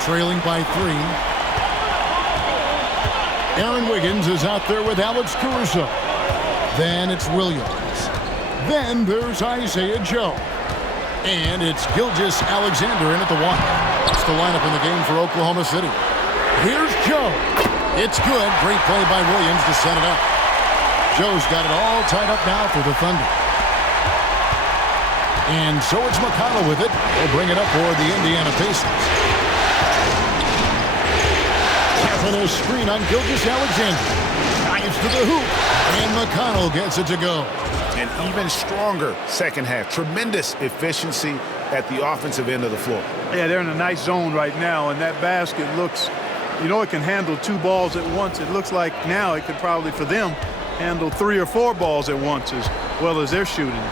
They're trailing by 3. Aaron Wiggins is out there with Alex Caruso. Then it's Williams. Then there's Isaiah Joe. And it's Gilgeous Alexander in at the 1. That's the lineup in the game for Oklahoma City. Here's Joe. It's good. Great play by Williams to set it up. Joe's got it all tied up now for the Thunder. And so it's McConnell with it. He'll bring it up for the Indiana Pacers. Tapping a screen on Gilgeous Alexander. Dives to the hoop. And McConnell gets it to go. An even stronger second half. Tremendous efficiency at the offensive end of the floor. Yeah, they're in a nice zone right now, and that basket looks, it can handle 2 balls at once. It looks like now it could probably, for them, handle 3 or 4 balls at once as well as they're shooting.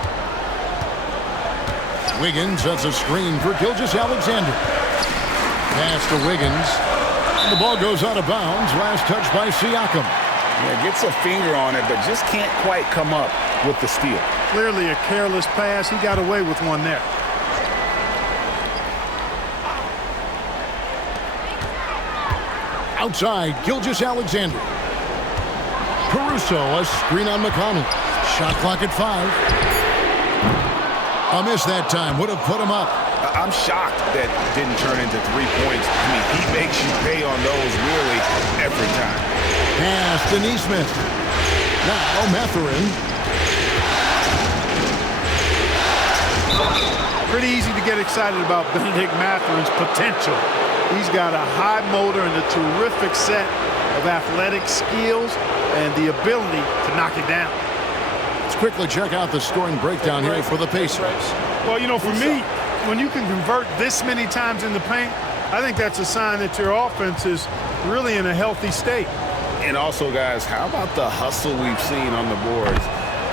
Wiggins sets a screen for Gilgeous Alexander. Pass to Wiggins. The ball goes out of bounds. Last touch by Siakam. Yeah, gets a finger on it, but just can't quite come up with the steal. Clearly a careless pass. He got away with one there. Outside, Gilgeous Alexander. Caruso, a screen on McConnell. Shot clock at 5. A miss that time. Would have put him up. I'm shocked that didn't turn into 3 points. I mean, he makes you pay on those really every time. Pass to Nesmith. Now Mathurin. Pretty easy to get excited about Benedict Mathurin's potential. He's got a high motor and a terrific set of athletic skills and the ability to knock it down. Let's quickly check out the scoring breakdown here for the Pacers. Well, for me, when you can convert this many times in the paint, I think that's a sign that your offense is really in a healthy state. And also, guys, how about the hustle we've seen on the boards?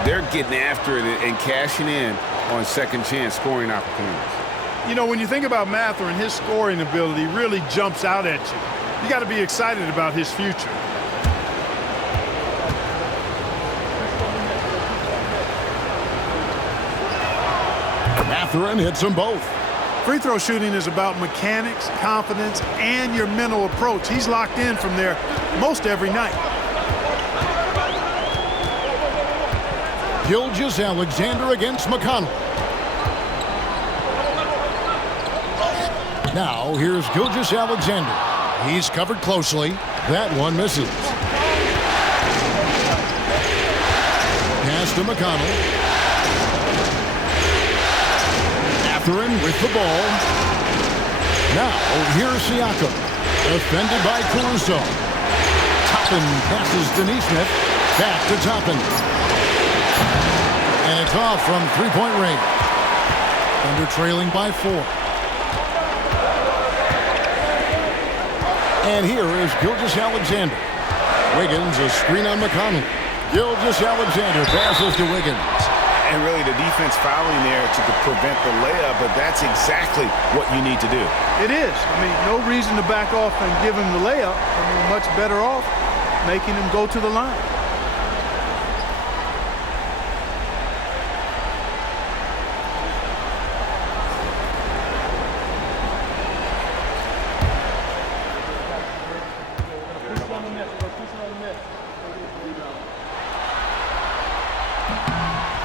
They're getting after it and cashing in on second chance scoring opportunities. When you think about Mathurin, his scoring ability really jumps out at you. You got to be excited about his future. Mathurin hits them both. Free throw shooting is about mechanics, confidence, and your mental approach. He's locked in from there most every night. Gilgeous Alexander against McConnell. Now here's Gilgeous Alexander. He's covered closely. That one misses. Pass to McConnell. Mathurin with the ball. Now here's Siakam. Defended by Caruso. Toppin passes to Nesmith. Back to Toppin. And it's off from three-point range. Thunder trailing by 4. And here is Gilgeous Alexander. Wiggins, a screen on McConnell. Gilgeous Alexander passes to Wiggins. And really the defense fouling there to prevent the layup, but that's exactly what you need to do. It is. No reason to back off and give him the layup. Much better off making him go to the line.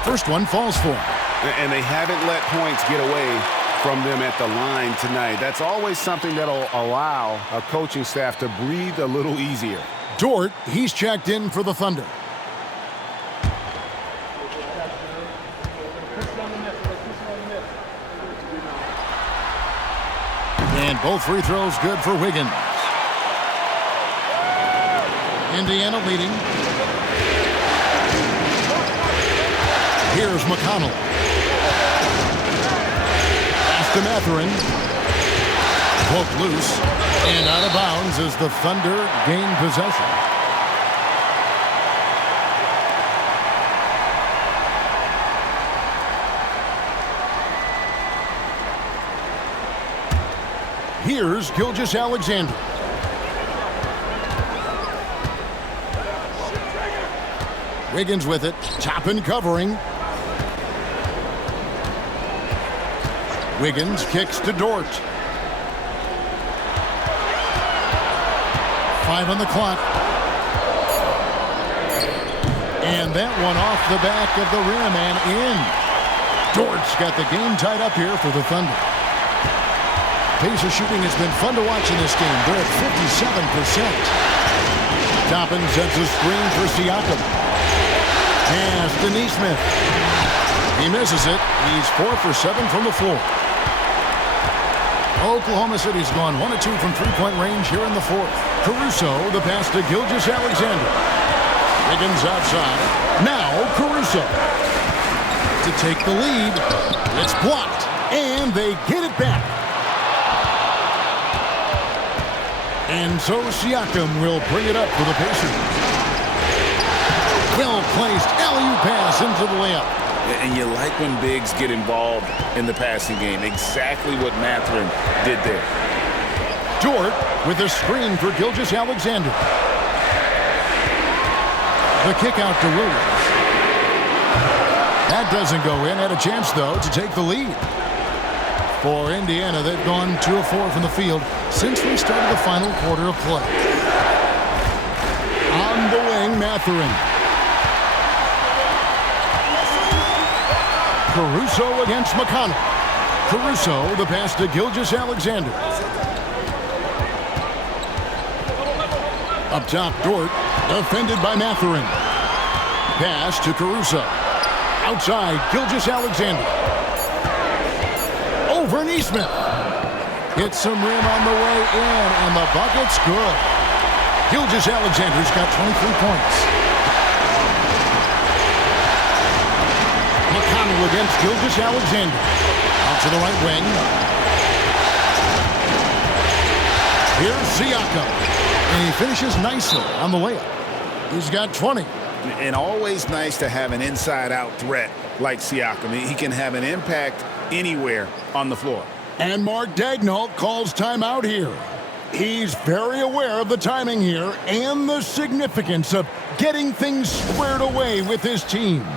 First one falls for him. And they haven't let points get away from them at the line tonight. That's always something that'll allow a coaching staff to breathe a little easier. Dort, he's checked in for the Thunder. And both free throws good for Wiggins. Indiana leading. Here's McConnell. Pass to Mathurin. Poked loose. And out of bounds as the Thunder gain possession. Here's Gilgeous Alexander. Wiggins with it. Toppin covering. Wiggins kicks to Dort. 5 on the clock. And that one off the back of the rim and in. Dort's got the game tied up here for the Thunder. Pacers shooting has been fun to watch in this game. They're at 57%. Toppin sets a screen for Siakam. Pass to Nesmith. He misses it. He's 4 for 7 from the floor. Oklahoma City's gone 1 of 2 from three-point range here in the fourth. Caruso, the pass to Gilgeous-Alexander. Wiggins outside. Now Caruso to take the lead. It's blocked, and they get it back. And so Siakam will bring it up for the Pacers. Well-placed alley-oop pass into the layup. And you like when bigs get involved in the passing game. Exactly what Mathurin did there. Dort with a screen for Gilgeous-Alexander. The kick out to Williams. That doesn't go in. Had a chance, though, to take the lead. For Indiana, they've gone 2 of 4 from the field since we started the final quarter of play. On the wing, Mathurin. Caruso against McConnell. Caruso, the pass to Gilgeous-Alexander. Up top, Dort, defended by Mathurin. Pass to Caruso. Outside, Gilgeous-Alexander. Over Nesmith. Hits some rim on the way in, and the bucket's good. Gilgeous-Alexander's got 23 points. McConnell against Gilgeous-Alexander. Out to the right wing. Here's Siakam. And he finishes nicely on the layup. He's got 20. And always nice to have an inside-out threat like Siakam. He can have an impact anywhere on the floor. And Mark Daigneault calls timeout here. He's very aware of the timing here and the significance of getting things squared away with his team.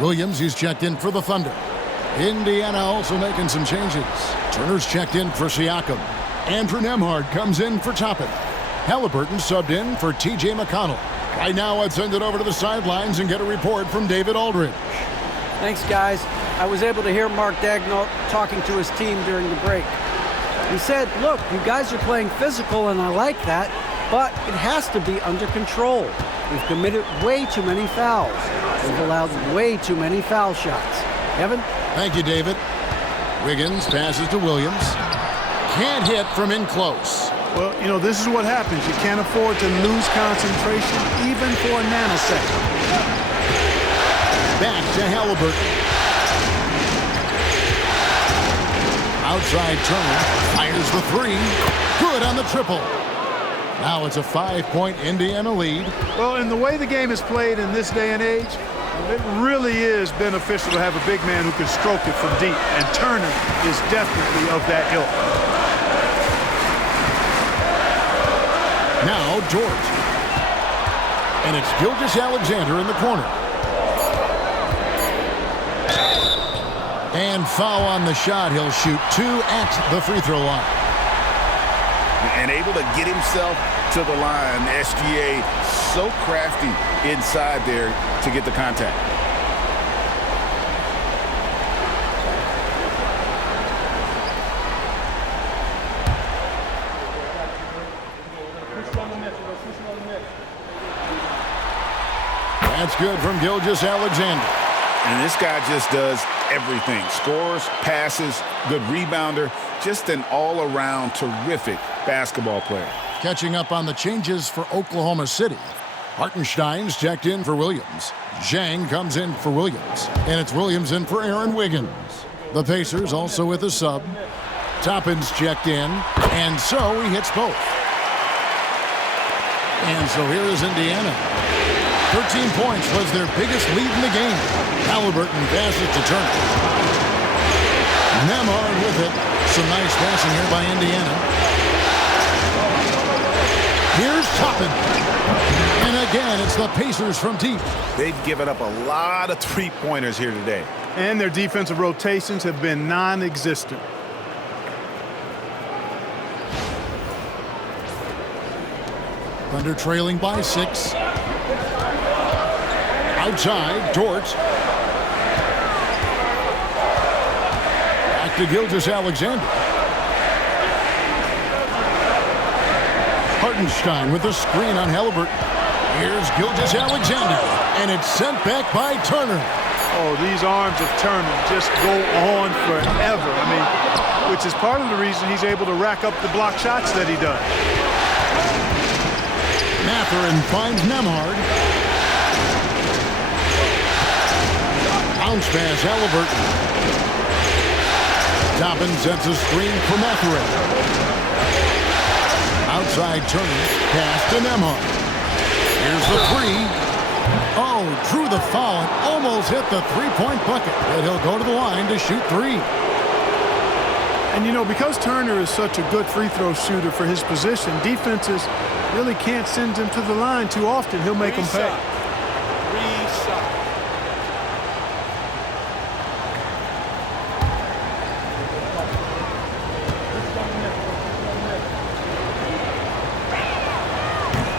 Williams, he's checked in for the Thunder. Indiana also making some changes. Turner's checked in for Siakam. Andrew Nembhard comes in for Toppin. Halliburton subbed in for T.J. McConnell. Right now, I'd send it over to the sidelines and get a report from David Aldridge. Thanks, guys. I was able to hear Mark Daigneault talking to his team during the break. He said, look, you guys are playing physical, and I like that, but it has to be under control. We've committed way too many fouls. We've allowed way too many foul shots. Kevin? Thank you, David. Wiggins passes to Williams. Can't hit from in close. Well, you know, this is what happens. You can't afford to lose concentration even for a nanosecond. Back to Halliburton. Outside Turner. Fires the three. Good on the triple. Now it's a 5-point Indiana lead. Well, in the way the game is played in this day and age, it really is beneficial to have a big man who can stroke it from deep, and Turner is definitely of that ilk. Now Dort. And it's Gilgeous-Alexander in the corner. And foul on the shot. He'll shoot 2 at the free throw line. And able to get himself to the line. SGA so crafty inside there to get the contact. That's good from Gilgeous-Alexander. And this guy just does everything. Scores, passes, good rebounder. Just an all-around terrific basketball player. Catching up on the changes for Oklahoma City. Hartenstein's checked in for Williams. Zhang comes in for Williams. And it's Williams in for Aaron Wiggins. The Pacers also with a sub. Toppin's checked in. And so he hits both. And so here is Indiana. 13 points was their biggest lead in the game. Halliburton passes to Turner. Nembhard with it. Some nice passing here by Indiana. Here's Toppin. And again, it's the Pacers from deep. They've given up a lot of three-pointers here today. And their defensive rotations have been non-existent. Thunder trailing by 6. Outside, Dort. Back to Gilgeous-Alexander. Hartenstein with a screen on Halliburton. Here's Gilgeous-Alexander. And it's sent back by Turner. Oh, these arms of Turner just go on forever. I mean, which is part of the reason he's able to rack up the block shots that he does. Mathurin finds Nembhard. Bounce pass, Halliburton. Toppin sets a screen for Mathurin. Outside Turner, pass to Nembhard. Here's the three. Oh, drew the foul and almost hit the three-point bucket. But he'll go to the line to shoot 3. And, you know, because Turner is such a good free throw shooter for his position, defenses really can't send him to the line too often. He'll make them pay.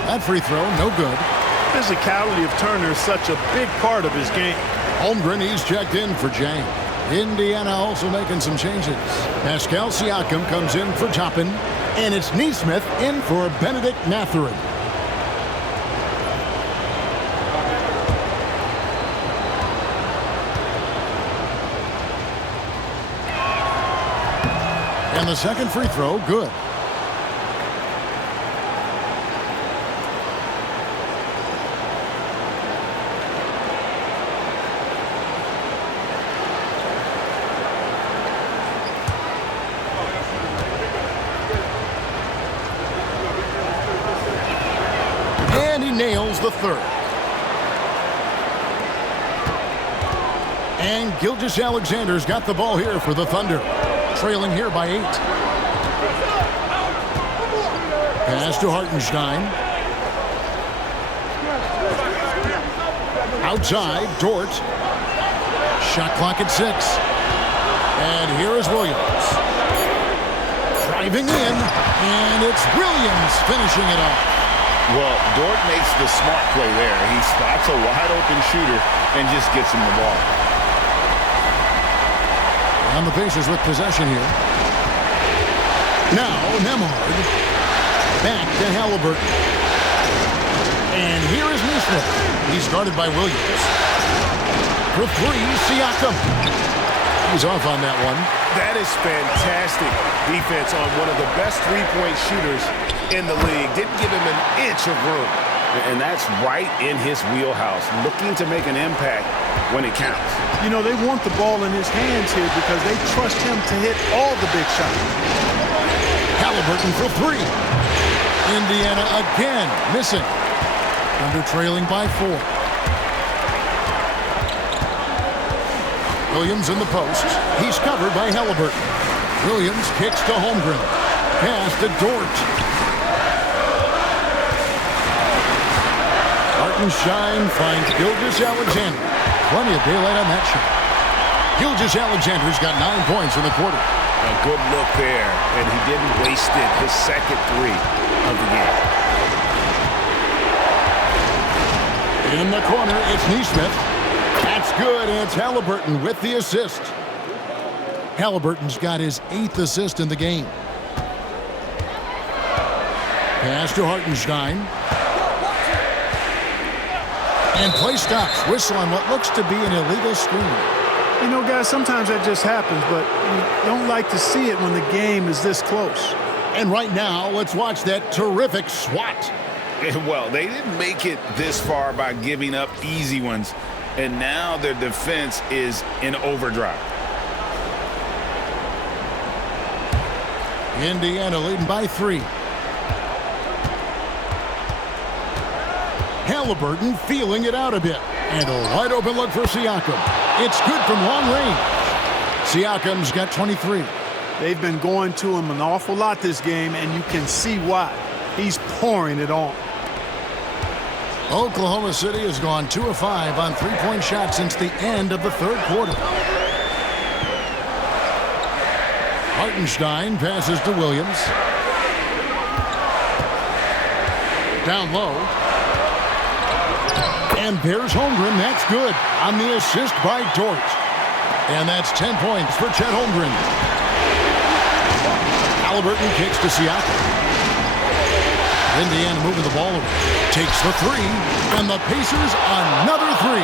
That free throw, no good. Physicality of Turner is such a big part of his game. Holmgren, he's checked in for Zhang. Indiana also making some changes. Pascal Siakam comes in for Toppin. And it's Nesmith in for Benedict Mathurin. And the second free throw, good. Nails the third. And Gilgeous-Alexander's got the ball here for the Thunder. Trailing here by 8. Pass to Hartenstein. Outside, Dort. Shot clock at 6. And here is Williams. Driving in. And it's Williams finishing it off. Well, Dort makes the smart play there. He spots a wide-open shooter and just gets him the ball. And the Pacers with possession here. Now, Nembhard. Back to Halliburton. And here is Nesmith. He's guarded by Williams. For 3, Siakam. He's off on that one. That is fantastic defense on one of the best three-point shooters in the league. Didn't give him an inch of room. And that's right in his wheelhouse, looking to make an impact when it counts. You know, they want the ball in his hands here because they trust him to hit all the big shots. Halliburton for 3. Indiana again missing. Thunder trailing by 4. Williams in the post. He's covered by Halliburton. Williams kicks to Holmgren. Pass to Dort. Hartenstein finds Gilgeous-Alexander. Plenty of daylight on that shot. Gilgeous-Alexander's got 9 points in the quarter. A good look there, and he didn't waste it. His second 3 of the game. In the corner, it's Neesmith. That's good, and it's Halliburton with the assist. Halliburton's got his 8th assist in the game. Pass to Hartenstein. And play stops. Whistle on what looks to be an illegal screen. You know, guys, sometimes that just happens, but you don't like to see it when the game is this close. And right now, let's watch that terrific swat. Well, they didn't make it this far by giving up easy ones, and now their defense is in overdrive. Indiana leading by 3. Halliburton feeling it out a bit. And a wide open look for Siakam. It's good from long range. Siakam's got 23. They've been going to him an awful lot this game, and you can see why. He's pouring it on. Oklahoma City has gone 2 of 5 on three-point shots since the end of the third quarter. Hartenstein passes to Williams. Down low. And there's Holmgren. That's good on the assist by Dort. And that's 10 points for Chet Holmgren. Halliburton kicks to Siakam. Indiana moving the ball over. Takes the 3. And the Pacers another 3.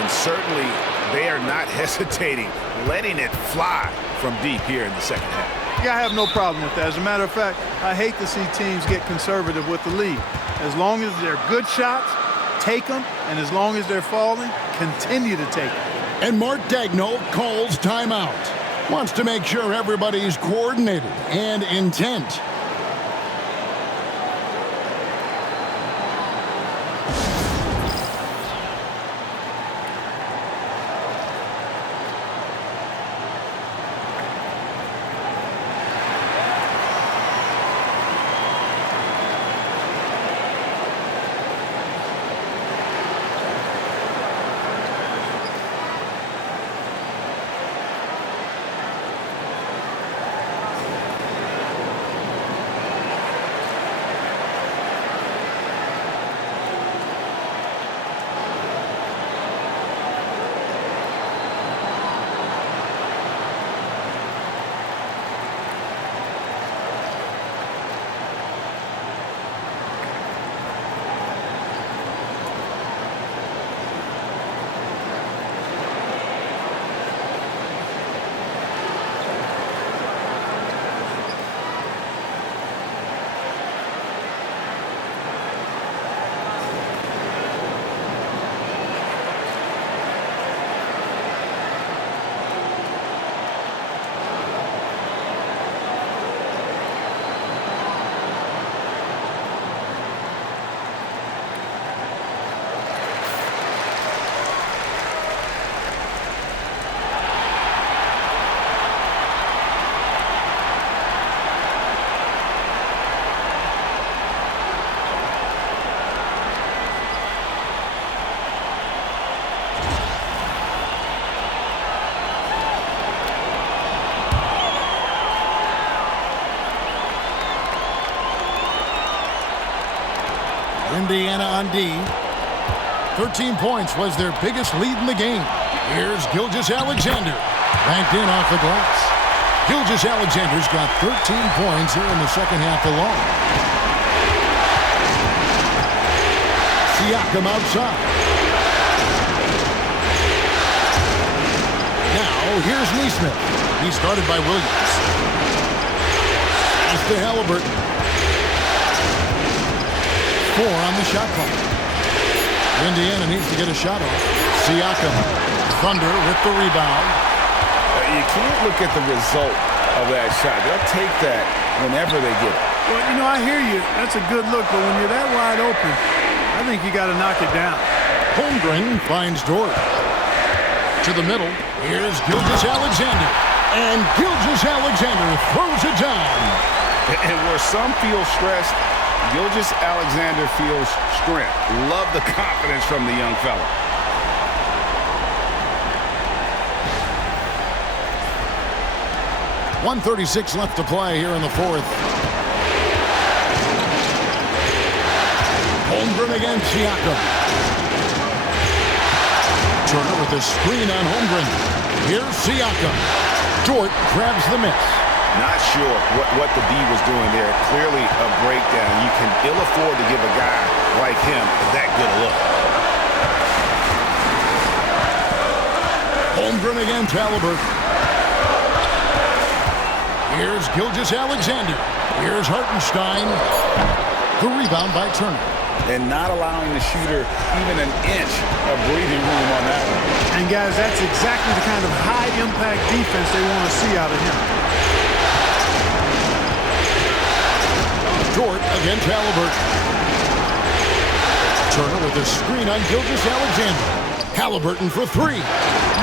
And certainly they are not hesitating, letting it fly from deep here in the second half. Yeah, I have no problem with that. As a matter of fact, I hate to see teams get conservative with the lead. As long as they're good shots, take them, and as long as they're falling, continue to take them. And Mark Daigneault calls timeout. Wants to make sure everybody's coordinated and intent. Indiana on D. 13 points was their biggest lead in the game. Here's Gilgeous-Alexander. Banked in off the glass. Gilgeous-Alexander's got 13 points here in the second half alone. Siakam outside. Now, here's Neesmith. He's guarded by Williams. Pass to Halliburton. 4 on the shot clock. Indiana needs to get a shot off. Siakam. Thunder with the rebound. You can't look at the result of that shot. They'll take that whenever they get it. Well, you know, I hear you. That's a good look, but when you're that wide open, I think you got to knock it down. Holmgren finds Dort. To the middle. Here's Gilgeous-Alexander. And Gilgeous-Alexander throws it down. And where some feel stressed, Gilgeous-Alexander feels strength. Love the confidence from the young fella. .136 left to play here in the fourth. Holmgren against Siakam. Turner with a screen on Holmgren. Here's Siakam. Dort grabs the miss. Not sure what the D was doing there. Clearly a breakdown. You can ill afford to give a guy like him that good a look. Holmgren against Halliburton. Here's Gilgeous-Alexander. Here's Hartenstein. The rebound by Turner. And not allowing the shooter even an inch of breathing room on that one. And, guys, that's exactly the kind of high-impact defense they want to see out of him. Dort against Halliburton. Turner with a screen on Gilgeous-Alexander. Halliburton for three.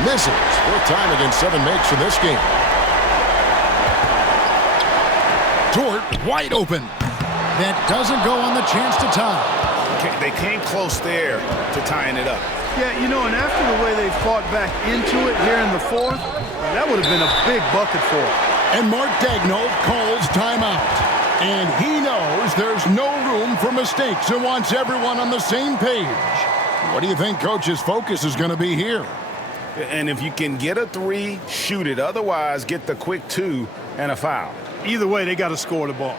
Misses. Fourth time against 7 makes in this game. Dort wide open. That doesn't go on the chance to tie. They came close there to tying it up. Yeah, you know, and after the way they fought back into it here in the fourth, that would have been a big bucket for them. And Mark Daigneault calls timeout. And he knows there's no room for mistakes and wants everyone on the same page. What do you think Coach's focus is going to be here? And if you can get a 3, shoot it. Otherwise, get the quick 2 and a foul. Either way, they got to score the ball.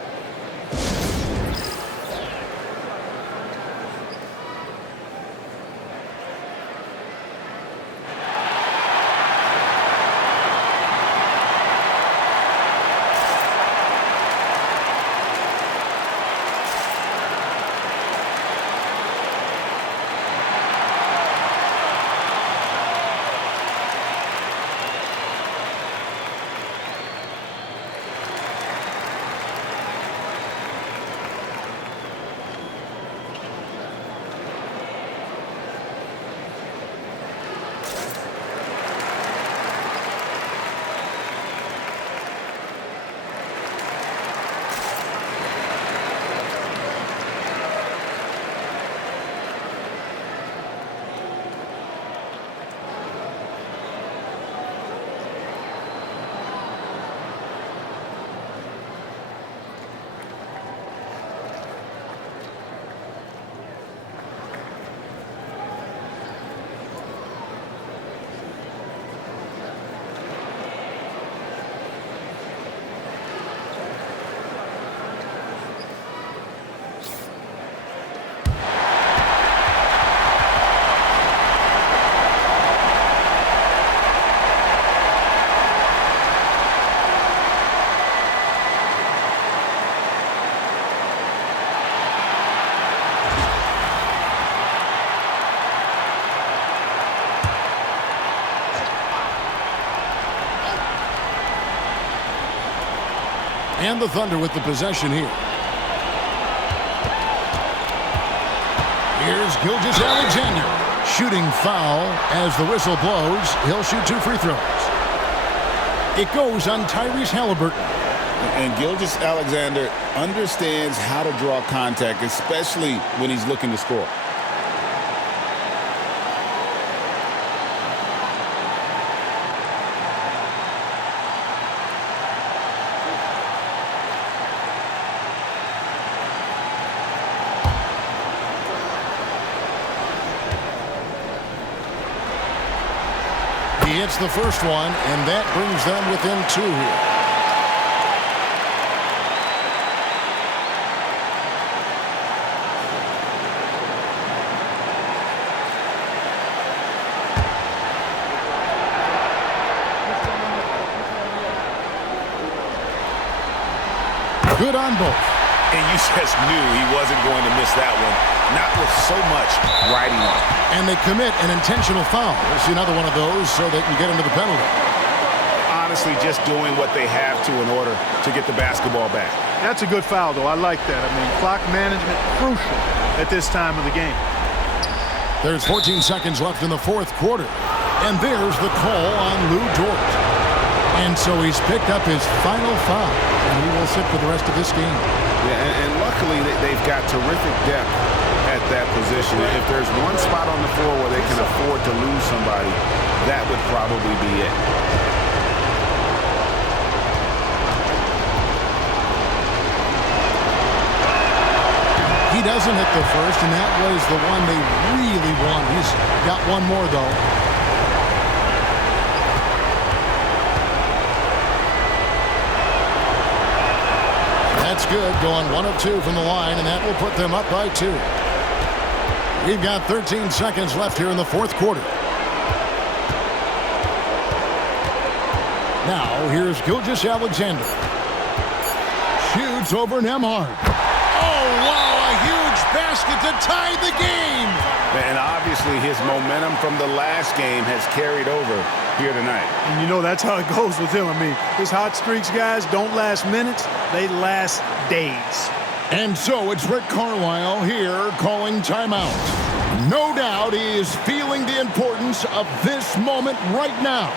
And the Thunder with the possession here. Here's Gilgeous-Alexander. Shooting foul as the whistle blows. He'll shoot 2 free throws. It goes on Tyrese Halliburton. And Gilgeous-Alexander understands how to draw contact, especially when he's looking to score. He hits the first one, and that brings them within 2 here. Good on both. And you just knew he wasn't going to miss that one. Not with so much riding on. And they commit an intentional foul. We'll see another one of those so they can get into the penalty. Honestly, just doing what they have to in order to get the basketball back. That's a good foul, though. I like that. I mean, clock management crucial at this time of the game. There's 14 seconds left in the fourth quarter. And there's the call on Lou Dort. And so he's picked up his final foul, and he will sit for the rest of this game. Yeah, and luckily they've got terrific depth at that position. If there's one spot on the floor where they can afford to lose somebody, that would probably be it. He doesn't hit the first, and that was the one they really want. He's got one more, though. good, going 1 of 2 from the line, and that will put them up by 2. We've got 13 seconds left here in the fourth quarter. Now, here's Gilgeous-Alexander. Shoots over Nembhard. Oh, wow, a huge basket to tie the game. And obviously his momentum from the last game has carried over here tonight. And you know that's how it goes with him. I mean, his hot streaks, guys, don't last minutes. They last days. And so it's Rick Carlisle here calling timeout. No doubt he is feeling the importance of this moment right now.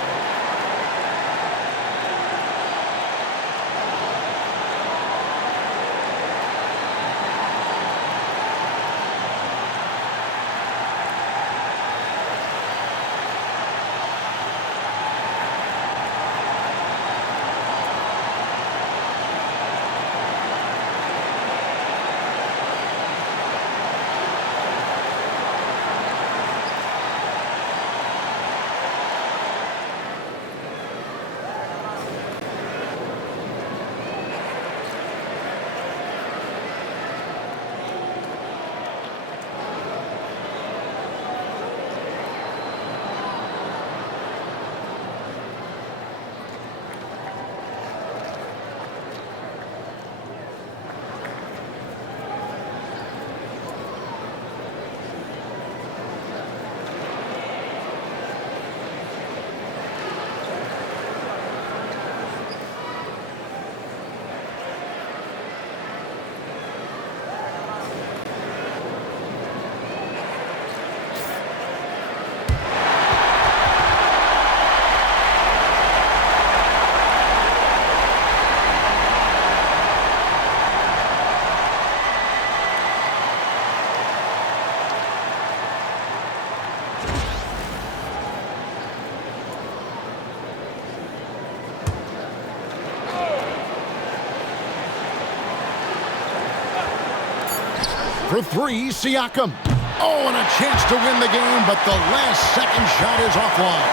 For 3, Siakam. Oh, and a chance to win the game, but the last second shot is offline.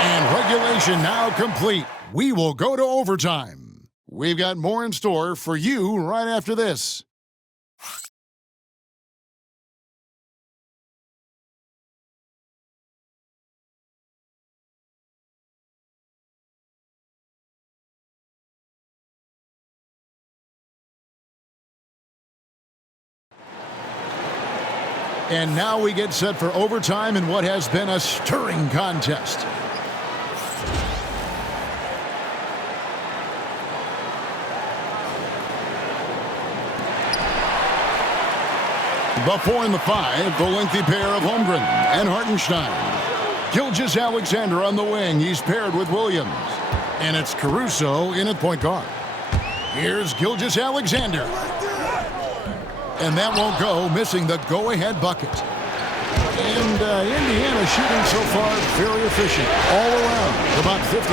And regulation now complete. We will go to overtime. We've got more in store for you right after this. And now we get set for overtime in what has been a stirring contest. The 4 and the 5, the lengthy pair of Holmgren and Hartenstein. Gilgeous-Alexander on the wing. He's paired with Williams. And it's Caruso in at point guard. Here's Gilgeous-Alexander. And that won't go, missing the go-ahead bucket. And Indiana shooting so far very efficient all around, about 55%.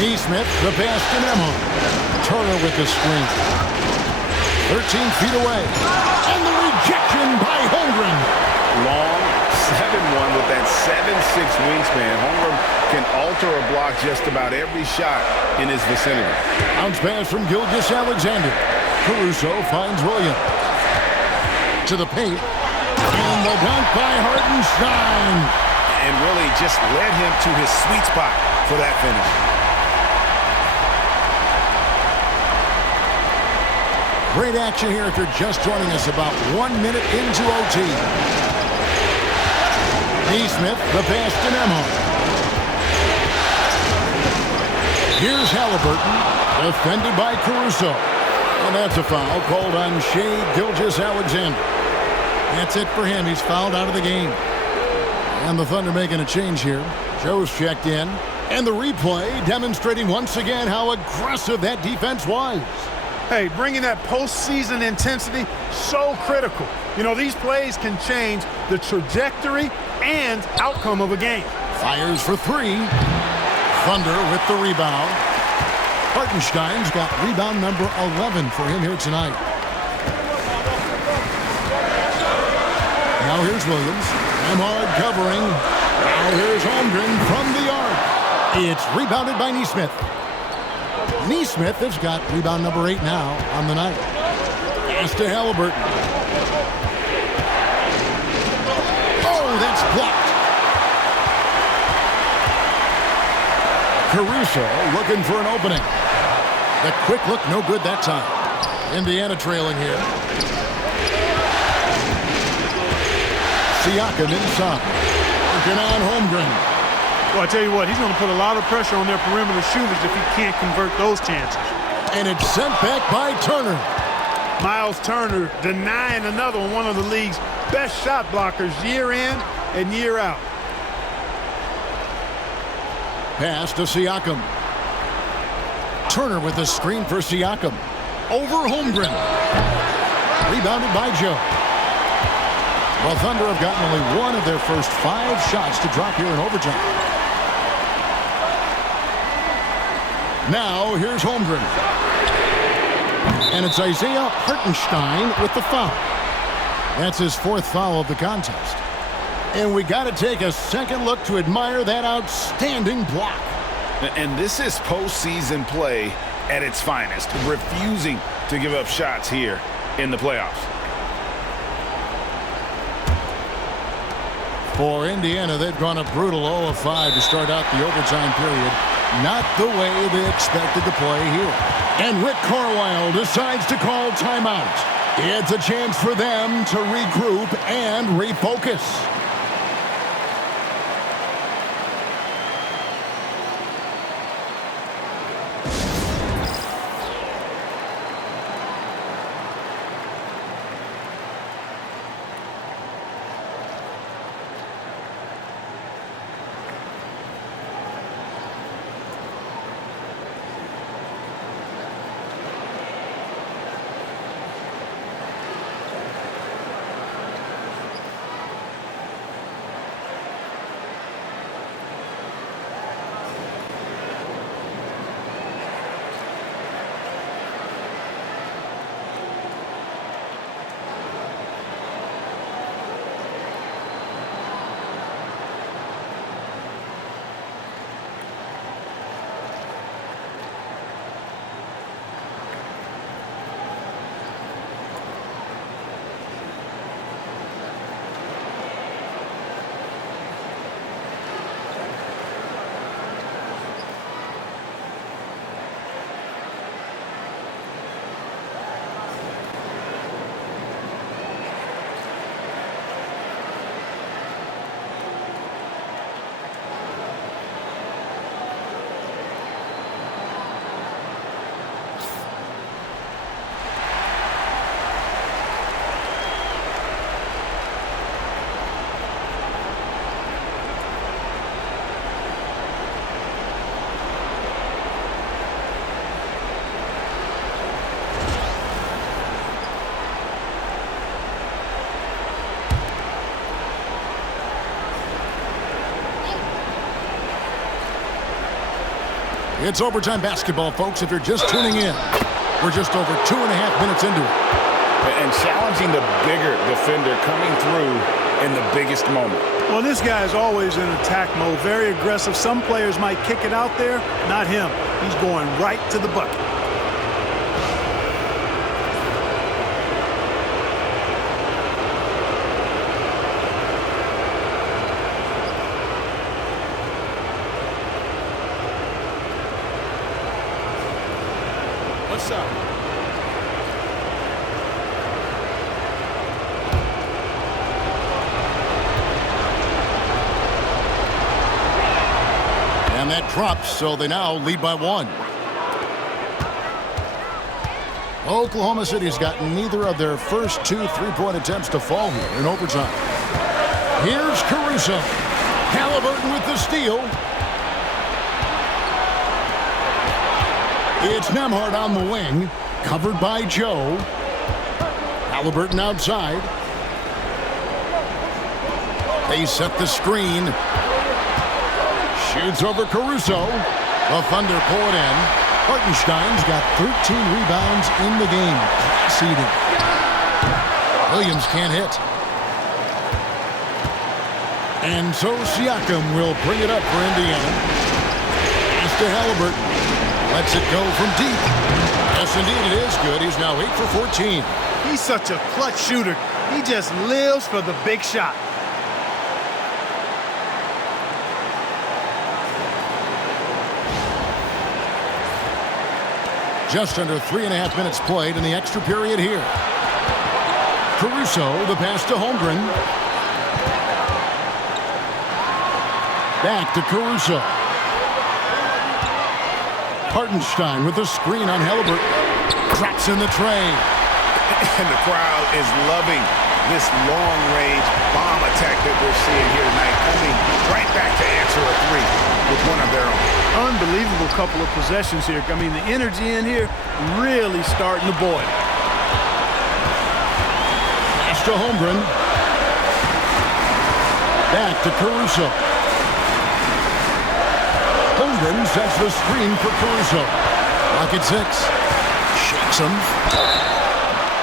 Neesmith, the pass to Nembhard. Turner with the screen. 13 feet away. And the rejection by Holmgren. Long 7-1 with that 7'6" wingspan. Holmgren can alter a block just about every shot in his vicinity. Bounce pass from Gilgeous-Alexander. Caruso finds Williams. To the paint. And the dunk by Hartenstein. And really just led him to his sweet spot for that finish. Great action here if you're just joining us, about 1 minute into OT. Neesmith, the pass to Nembhard. Here's Halliburton, defended by Caruso. And that's a foul called on Shai Gilgeous-Alexander. That's it for him. He's fouled out of the game. And the Thunder making a change here. Joe's checked in. And the replay demonstrating once again how aggressive that defense was. Hey, bringing that postseason intensity, so critical. You know, these plays can change the trajectory and outcome of a game. Fires for 3. Thunder with the rebound. Hartenstein's got rebound number 11 for him here tonight. Now here's Williams. Nembhard covering. Now here's Holmgren from the arc. It's rebounded by Neesmith. Neesmith has got rebound number 8 now on the night. Pass to Halliburton. Oh, that's blocked. Caruso looking for an opening. The quick look, no good that time. Indiana trailing here. Siakam inside. Working on Holmgren. Well, I tell you what, he's going to put a lot of pressure on their perimeter shooters if he can't convert those chances. And it's sent back by Turner. Miles Turner denying another one of the league's best shot blockers year in and year out. Pass to Siakam. Turner with the screen for Siakam. Over Holmgren. Rebounded by Joe. Well, Thunder have gotten only one of their first 5 shots to drop here in overtime. Now, here's Holmgren. And it's Isaiah Hartenstein with the foul. That's his 4th foul of the contest. And we got to take a second look to admire that outstanding block. And this is postseason play at its finest, refusing to give up shots here in the playoffs. For Indiana, they've gone a brutal 0 of 5 to start out the overtime period. Not the way they expected to play here. And Rick Carlisle decides to call timeout. It's a chance for them to regroup and refocus. It's overtime basketball, folks, if you're just tuning in. We're just over 2.5 minutes into it. And challenging the bigger defender coming through in the biggest moment. Well, this guy is always in attack mode, very aggressive. Some players might kick it out there, not him. He's going right to the bucket. What's up? And that drops, so they now lead by 1. Oklahoma City's gotten neither of their first 2 3-point attempts to fall here in overtime. Here's Caruso. Halliburton with the steal. It's Nembhard on the wing, covered by Joe. Halliburton outside. They set the screen. Shoots over Caruso. The Thunder pull it in. Hartenstein's got 13 rebounds in the game. Seeded. Williams can't hit. And so Siakam will bring it up for Indiana. Pass to Halliburton. Lets it go from deep. Yes, indeed, it is good. He's now 8 for 14. He's such a clutch shooter. He just lives for the big shot. Just under 3.5 minutes played in the extra period here. Caruso, the pass to Holmgren. Back to Caruso. Hartenstein with the screen on Halliburton. Drops in the tray. And the crowd is loving this long-range bomb attack that we're seeing here tonight, coming right back to answer a three with one of their own. Unbelievable couple of possessions here. I mean, the energy in here really starting to boil. Pass to Holmgren. Back to Caruso. Holmgren sets the screen for Caruso. Rocket 6. Shakes him.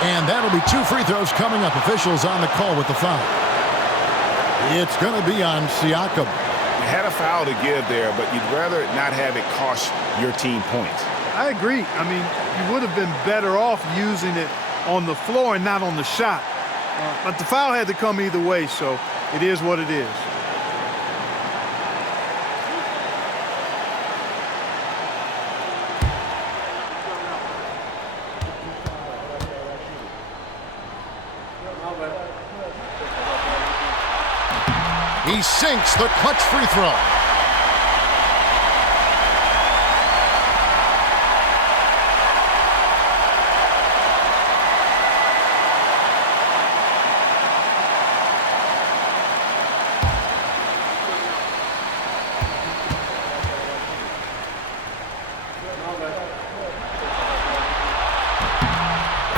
And that'll be 2 free throws coming up. Officials on the call with the foul. It's going to be on Siakam. You had a foul to give there, but you'd rather not have it cost your team points. I agree. I mean, you would have been better off using it on the floor and not on the shot. But the foul had to come either way, so it is what it is. He sinks the clutch free throw.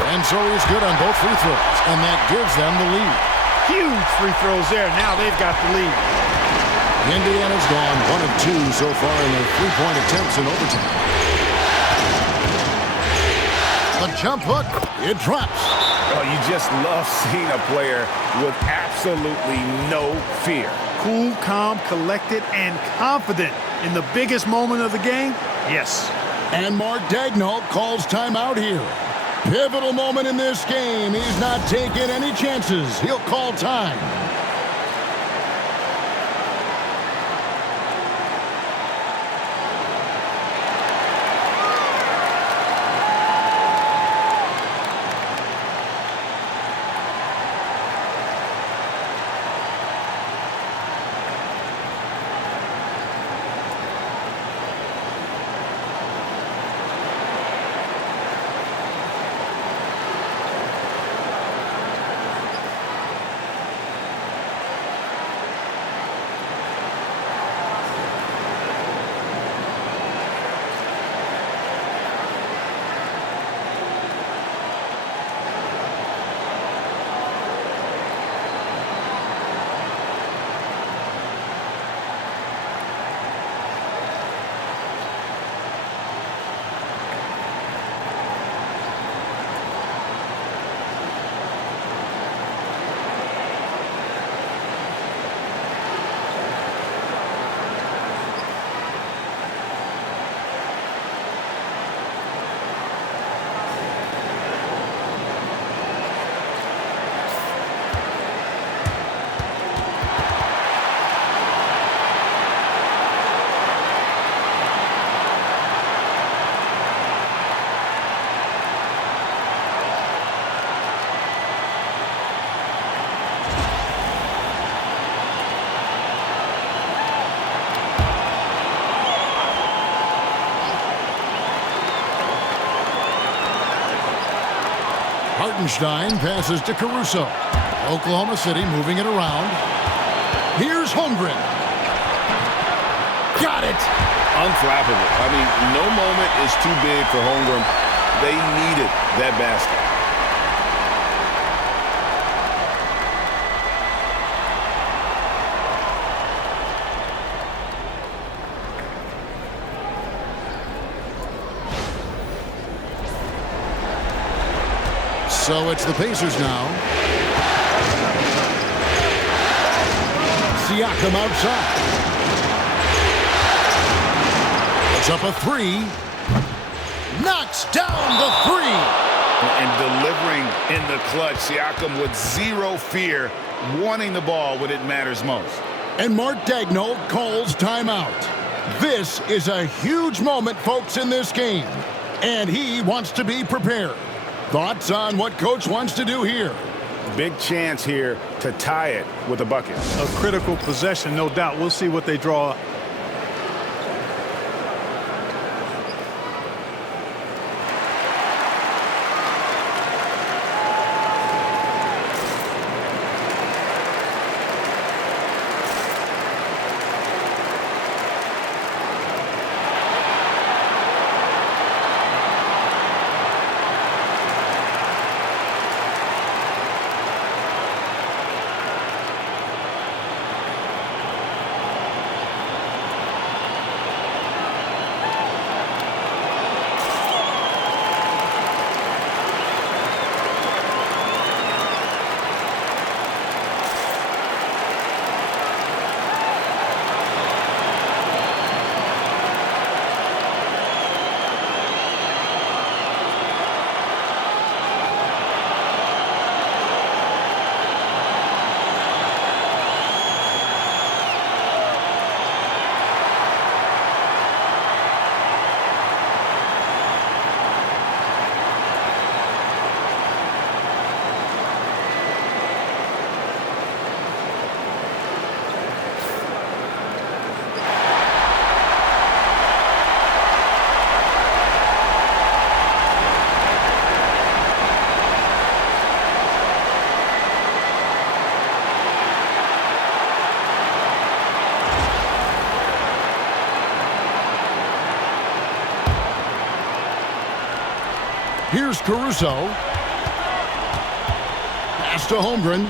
And so he's good on both free throws, and that gives them the lead. Huge free throws there. Now they've got the lead. Indiana's gone 1 of 2 so far in their three-point attempts in overtime. The jump hook, it drops. Oh, you just love seeing a player with absolutely no fear. Cool, calm, collected, and confident in the biggest moment of the game. Yes. And Mark Daigneault calls timeout here. Pivotal moment in this game. He's not taking any chances. He'll call time. Hartenstein passes to Caruso. Oklahoma City moving it around. Here's Holmgren. Got it. Unflappable. I mean, no moment is too big for Holmgren. They needed that basket. So it's the Pacers now. Siakam outside. It's up a 3. Knocks down the three. And delivering in the clutch, Siakam with zero fear, wanting the ball when it matters most. And Mark Daigneault calls timeout. This is a huge moment, folks, in this game. And he wants to be prepared. Thoughts on what Coach wants to do here? Big chance here to tie it with a bucket. A critical possession, no doubt. We'll see what they draw up. Here's Caruso. Pass to Holmgren.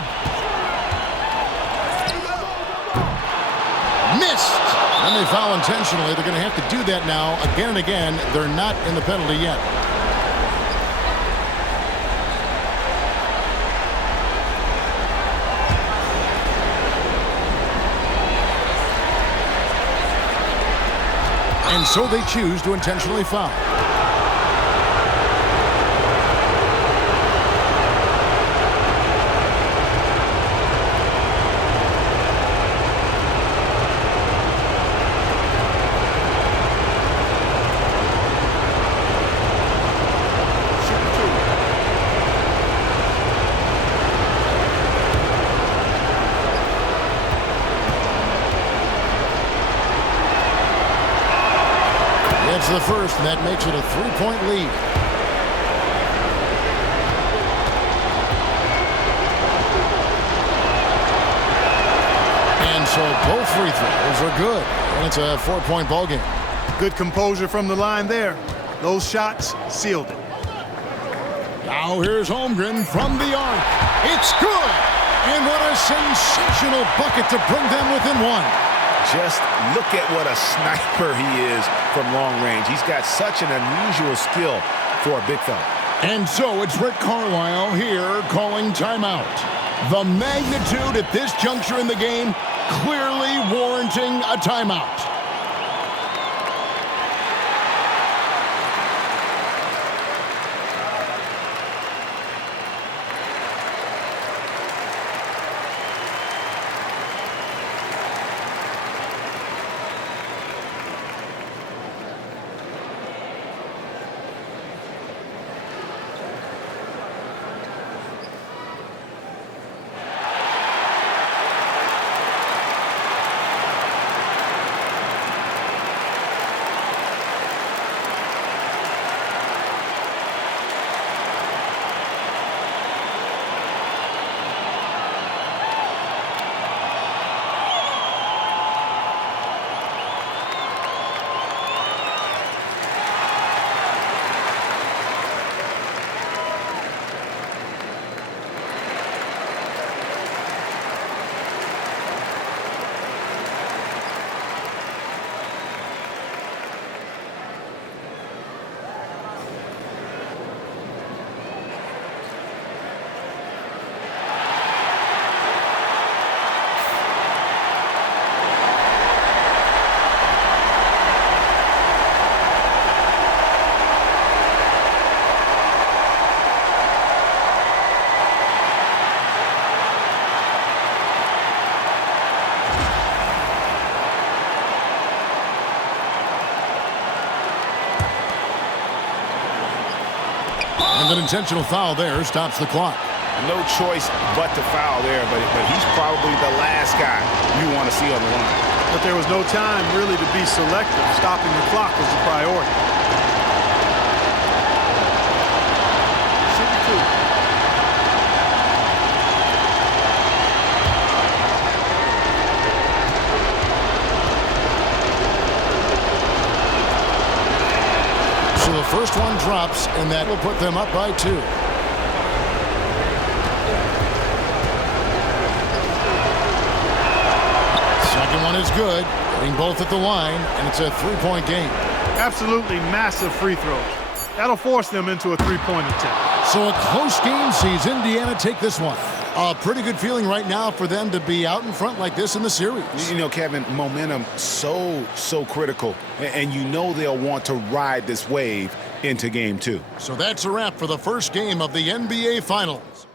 Missed. And they foul intentionally. They're going to have to do that now again and again. They're not in the penalty yet. And so they choose to intentionally foul. It's the first, and that makes it a three-point lead. And so both free throws are good, and it's a four-point ball game. Good composure from the line there. Those shots sealed it. Now here's Holmgren from the arc. It's good! And what a sensational bucket to bring them within one. Just look at what a sniper he is from long range. He's got such an unusual skill for a big fella. And so it's Rick Carlisle here calling timeout. The magnitude at this juncture in the game clearly warranting a timeout. With an intentional foul there, stops the clock. No choice but to foul there, but he's probably the last guy you want to see on the line. But there was no time really to be selective. Stopping the clock was the priority. So the first one drops, and that will put them up by 2. Second one is good, getting both at the line, and it's a 3-point game. Absolutely massive free throws. That'll force them into a three-point attempt. So a close game sees Indiana take this one. A pretty good feeling right now for them to be out in front like this in the series. You know, Kevin, momentum so critical, and you know they'll want to ride this wave into game 2. So that's a wrap for the first game of the NBA Finals.